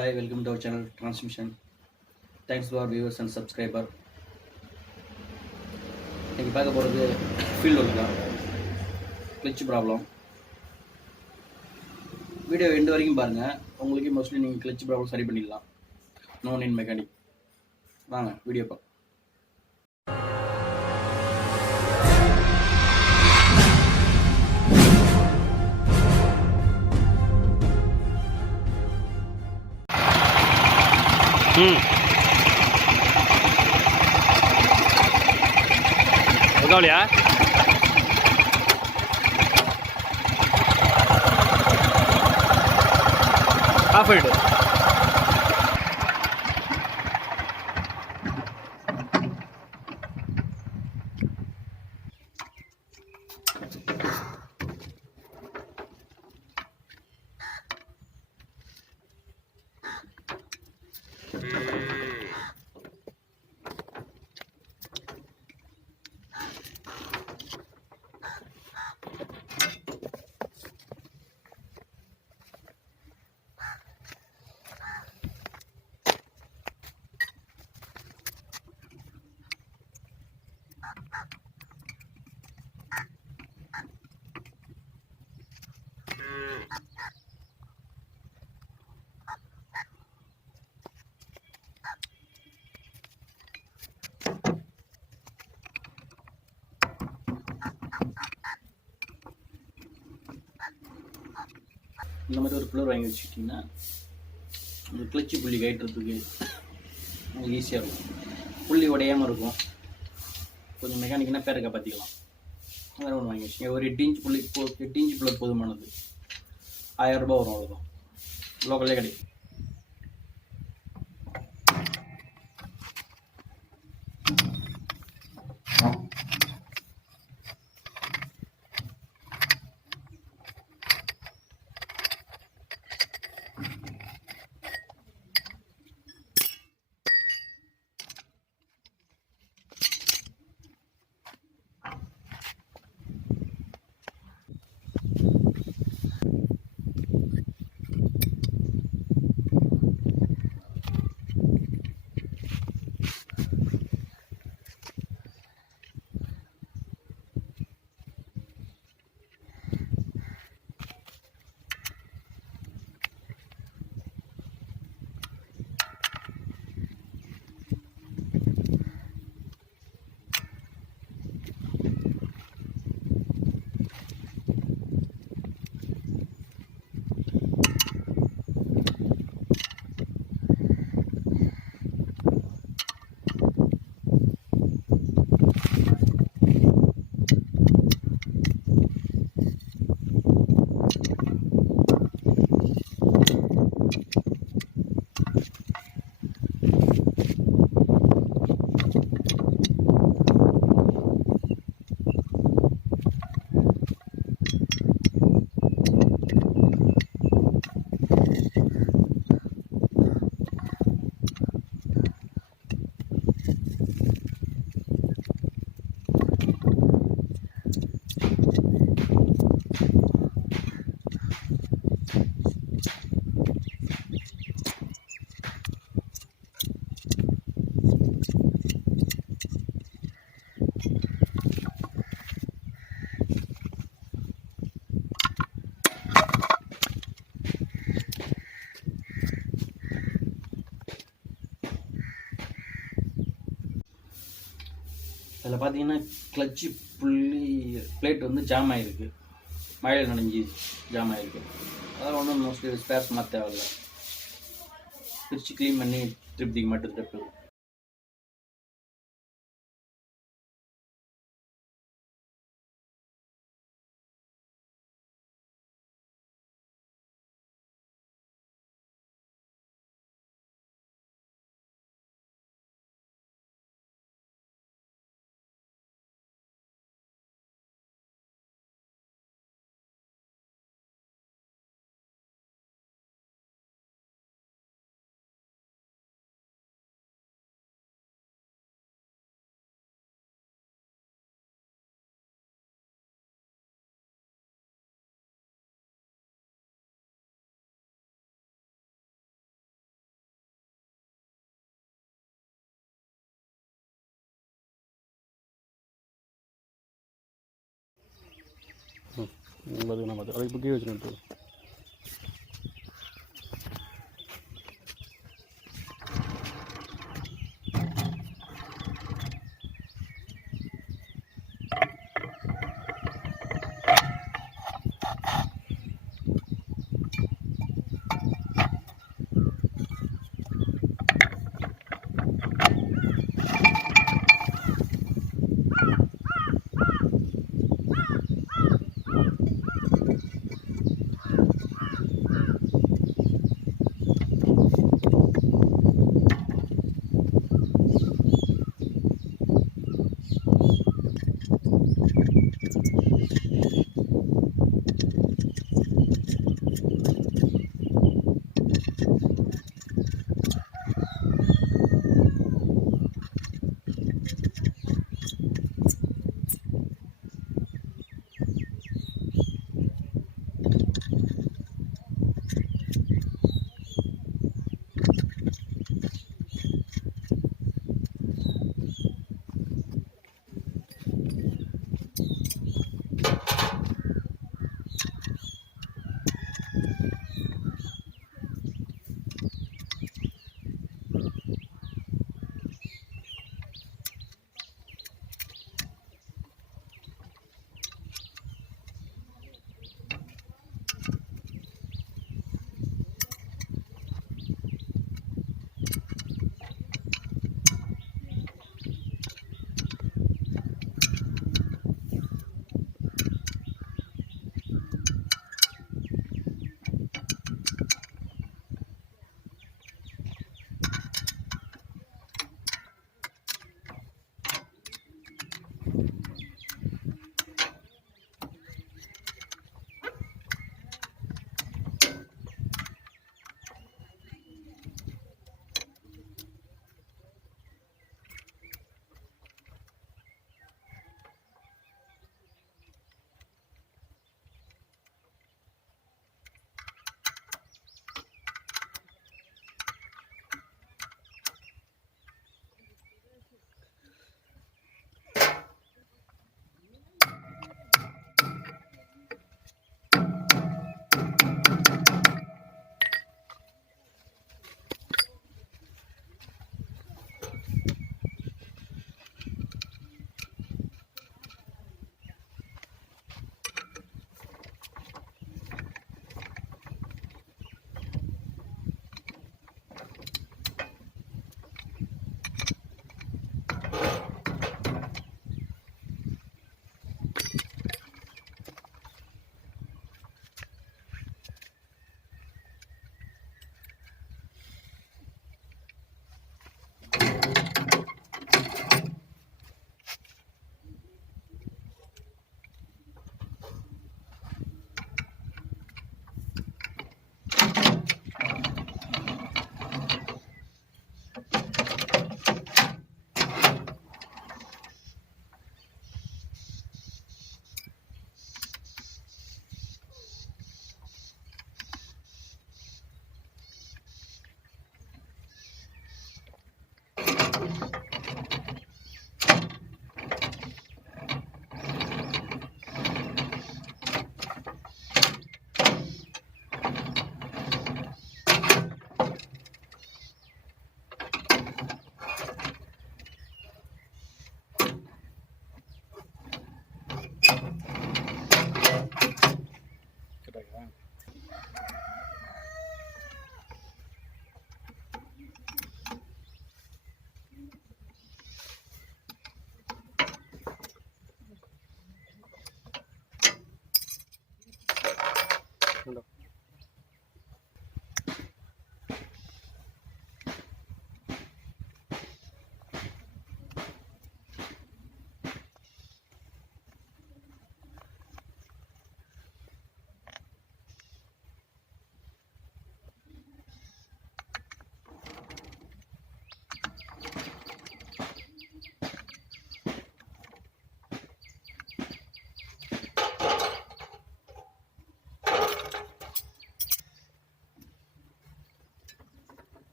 Hi, welcome to our channel Transmission. Thanks to our viewers and subscriber. இன்னைக்கு பார்க்க போகிறது field work தான், clutch problem. Video end வரைக்கும் பாருங்கள், உங்களுக்கு மோஸ்ட்லி நீங்கள் கிளச் ப்ராப்ளம் சரி பண்ணிடலாம். நோன் இன் மெக்கானிக். வாங்க வீடியோ பார்க்க. Betul ya? Covered. இந்த மாதிரி ஒரு புல்லர் வாங்கி வச்சுக்கிட்டிங்கன்னா இந்த கிளச்சி புள்ளி கட்டுறதுக்கு உங்களுக்கு ஈஸியாக இருக்கும். புள்ளி உடையாமல் இருக்கும். கொஞ்சம் மெக்கானிக்னா பேரை காப்பாற்றிக்கலாம். வேறு ஒன்று வாங்கி வச்சுங்க. ஒரு 8 இன்ச் புள்ளி 8 இன்ச் புல்லர் போதுமானது. 1000 ரூபா வரும், அவ்வளோதான். லோக்கல்லே கிடைக்கும். அதில் பார்த்தீங்கன்னா கிளச்சு புள்ளி பிளேட் வந்து ஜாம் ஆகிருக்கு. மழையில் நனைஞ்சி ஜாம் ஆகிருக்கு. அதெல்லாம் ஒன்றும் மோஸ்ட்லி ஸ்பேர்ஸ் மாற்ற தேவையில்லை. பிரித்து க்ளீன் பண்ணி திருப்திக்கு மட்டும் திருப்பி பார்த்துக்கலாம் பார்த்து அதுக்கு இப்போ கீழே வச்சுட்டு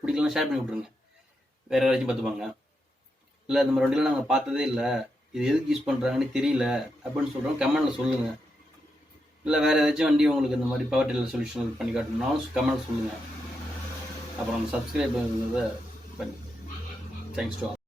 பிடிக்கலாம் ஷேர் பண்ணி விட்ருங்க, வேறு யாராச்சும் பார்த்துப்பாங்க. இல்லை இந்த மாதிரி வண்டியில் நாங்கள் பார்த்ததே இல்லை, இது எதுக்கு யூஸ் பண்ணுறாங்கன்னு தெரியல அப்படின்னு சொல்கிறோம், கமெண்டில் சொல்லுங்கள். இல்லை வேறு ஏதாச்சும் வண்டி உங்களுக்கு இந்த மாதிரி பவர் டில்லர் சொல்யூஷன் பண்ணி காட்டணும்னாலும் கமெண்ட் சொல்லுங்கள். அப்புறம் சப்ஸ்கிரைப் பண்ணுறதை பண்ணி தேங்க்ஸ் டு ஆல்.